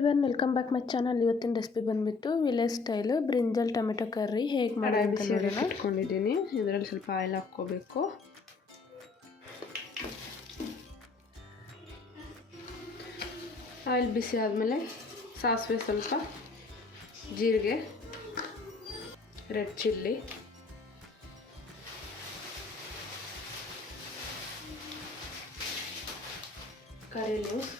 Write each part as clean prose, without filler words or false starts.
Everyone, welcome back my channel. ಇವತ್ತಿನ recipe ಬಂದುಬಿಟ್ಟು village style brinjal tomato curry ಹೇಗೆ ಮಾಡೋದು ಅಂತ ನೋಡೋಣ. ಇಟ್ಕೊಂಡಿದ್ದೀನಿ. ಇದರಲ್ಲಿ ಸ್ವಲ್ಪ ಆಯಿಲ್ ಹಾಕ್ಕೋಬೇಕು. ಆಯಿಲ್ ಬಿಸಿ ಆದಮೇಲೆ ಸಾಸಿವೆ, ಸ್ವಲ್ಪ ಜೀರಿಗೆ, ರೆಡ್ ಚಿಲ್ಲಿ, ಕರಿ ಲೀವ್ಸ್.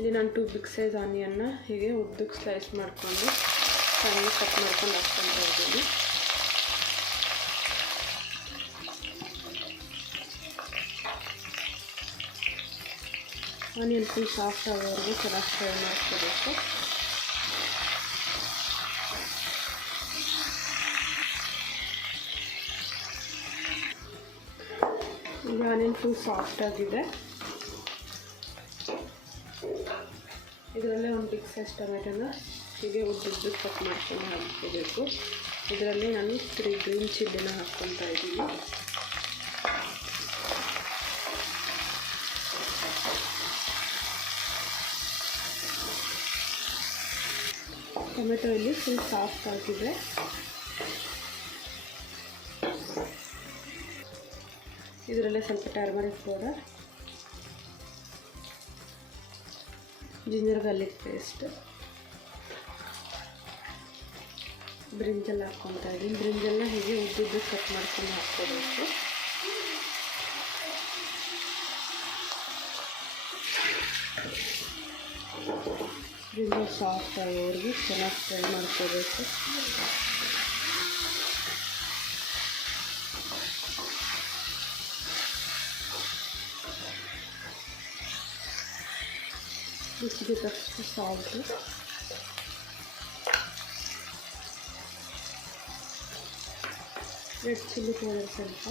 ಇಲ್ಲಿ ನಾನು 2 ಬಿಗ್ ಸೈಜ್ ಆನಿಯನ್ನ ಹೀಗೆ ಉದ್ದಕ್ಕೆ ಸ್ಲೈಸ್ ಮಾಡಿಕೊಂಡು ಸಣ್ಣ ಕಟ್ ಮಾಡ್ಕೊಂಡು ಹಾಕ್ಕೊಳ್ತಾ ಇದ್ದೀನಿ. ಆನಿಯನ್ ಫುಲ್ ಸಾಫ್ಟ್ ಆಗೋವರೆಗೂ ಚೆನ್ನಾಗಿ ಫ್ರೈ ಮಾಡ್ಕೋಬೇಕು. ಈಗ ಆನಿಯನ್ ಫುಲ್ ಸಾಫ್ಟ್ ಆಗಿದೆ. ಇದರಲ್ಲೇ ಒಂದು ಬಿಗ್ ಸೈಜ್ ಟೊಮೆಟೊನ ಹೀಗೆ ಉದ್ದುದ್ದು ಕಟ್ ಮಾಡ್ಕೊಂಡು ಹಾಕ್ಕೋಬೇಕು. ಇದರಲ್ಲಿ ನಾನು 3 ಗ್ರೀನ್ ಚಿಲ್ಲಿನ ಹಾಕ್ಕೊತಾ ಇದ್ದೀನಿ. ಟೊಮೆಟೊ ಇಲ್ಲಿ ಫುಲ್ ಸಾಫ್ಟ್ ಆಗಿದೆ. ಇದರಲ್ಲೇ ಸ್ವಲ್ಪ turmeric powder, ginger garlic paste, brinjal ಹಾಕ್ಕೊತಾ ಇದ್ದೀನಿ. ಬ್ರಿಂಜಲ್ನ ಹೀಗೆ ಉದ್ದುದ್ದು ಕಟ್ ಮಾಡ್ಕೊಂಡು ಹಾಕ್ಕೋಬೇಕು. ಬ್ರಿಂಜಲ್ ಸಾಫ್ಟ್ ಆಗೋವರೆಗೂ ಚೆನ್ನಾಗಿ ಫ್ರೈ ಮಾಡ್ಕೋಬೇಕು. ರುಚಿಗೆ ತಕ್ಕಷ್ಟು ಸಾಲ್ಟು, ರೆಡ್ ಚಿಲ್ಲಿ ಪೌಡರ್ ಸ್ವಲ್ಪ,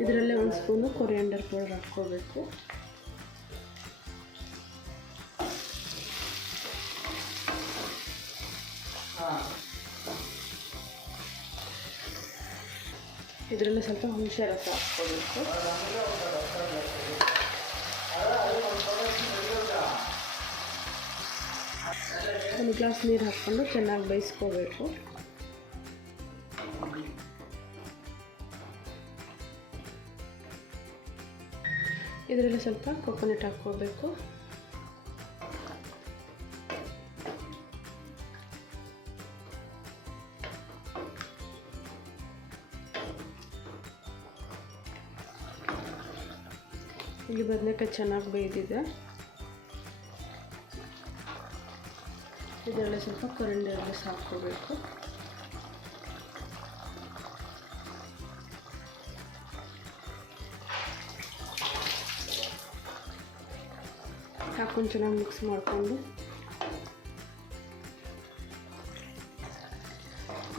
ಇದರಲ್ಲೇ 1 ಸ್ಪೂನು ಕೊರಿಯಾಂಡರ್ ಪೌಡರ್ ಹಾಕ್ಕೋಬೇಕು. ಇದರಲ್ಲಿ ಸ್ವಲ್ಪ ಹುಣಸೆ ರಸ ಹಾಕ್ಕೋಬೇಕು. ಒಂದು ಗ್ಲಾಸ್ ನೀರು ಹಾಕ್ಕೊಂಡು ಚೆನ್ನಾಗಿ ಬೇಯಿಸ್ಕೋಬೇಕು. ಇದರಲ್ಲಿ ಸ್ವಲ್ಪ ಕೊಕೊನಟ್ ಹಾಕ್ಕೋಬೇಕು. ಇಲ್ಲಿ ಬದನೆಕಾಯಿ ಚೆನ್ನಾಗಿ ಬೇಯ್ದಿದೆ. ಇದರಲ್ಲಿ ಸ್ವಲ್ಪ ಕೊರಿಯಾಂಡರ್ ಲೀವ್ಸ್ ಹಾಕ್ಕೋಬೇಕು. ಹಾಕೊಂಡು ಚೆನ್ನಾಗಿ ಮಿಕ್ಸ್ ಮಾಡಿಕೊಂಡು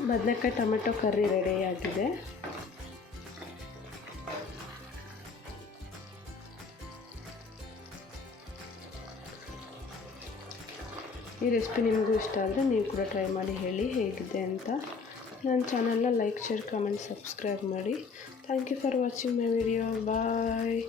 ಬದನೆಕಾಯಿ ಟೊಮೆಟೊ ಕರ್ರಿ ರೆಡಿ ಆಗಿದೆ. ಈ ರೆಸಿಪಿ ನಿಮಗೂ ಇಷ್ಟ ಆದರೆ ನೀವು ಕೂಡ ಟ್ರೈ ಮಾಡಿ ಹೇಳಿ ಹೇಗಿದೆ ಅಂತ. ನನ್ನ ಚಾನಲ್ನ ಲೈಕ್, ಶೇರ್, ಕಮೆಂಟ್, ಸಬ್ಸ್ಕ್ರೈಬ್ ಮಾಡಿ. Thank you for watching my video. Bye.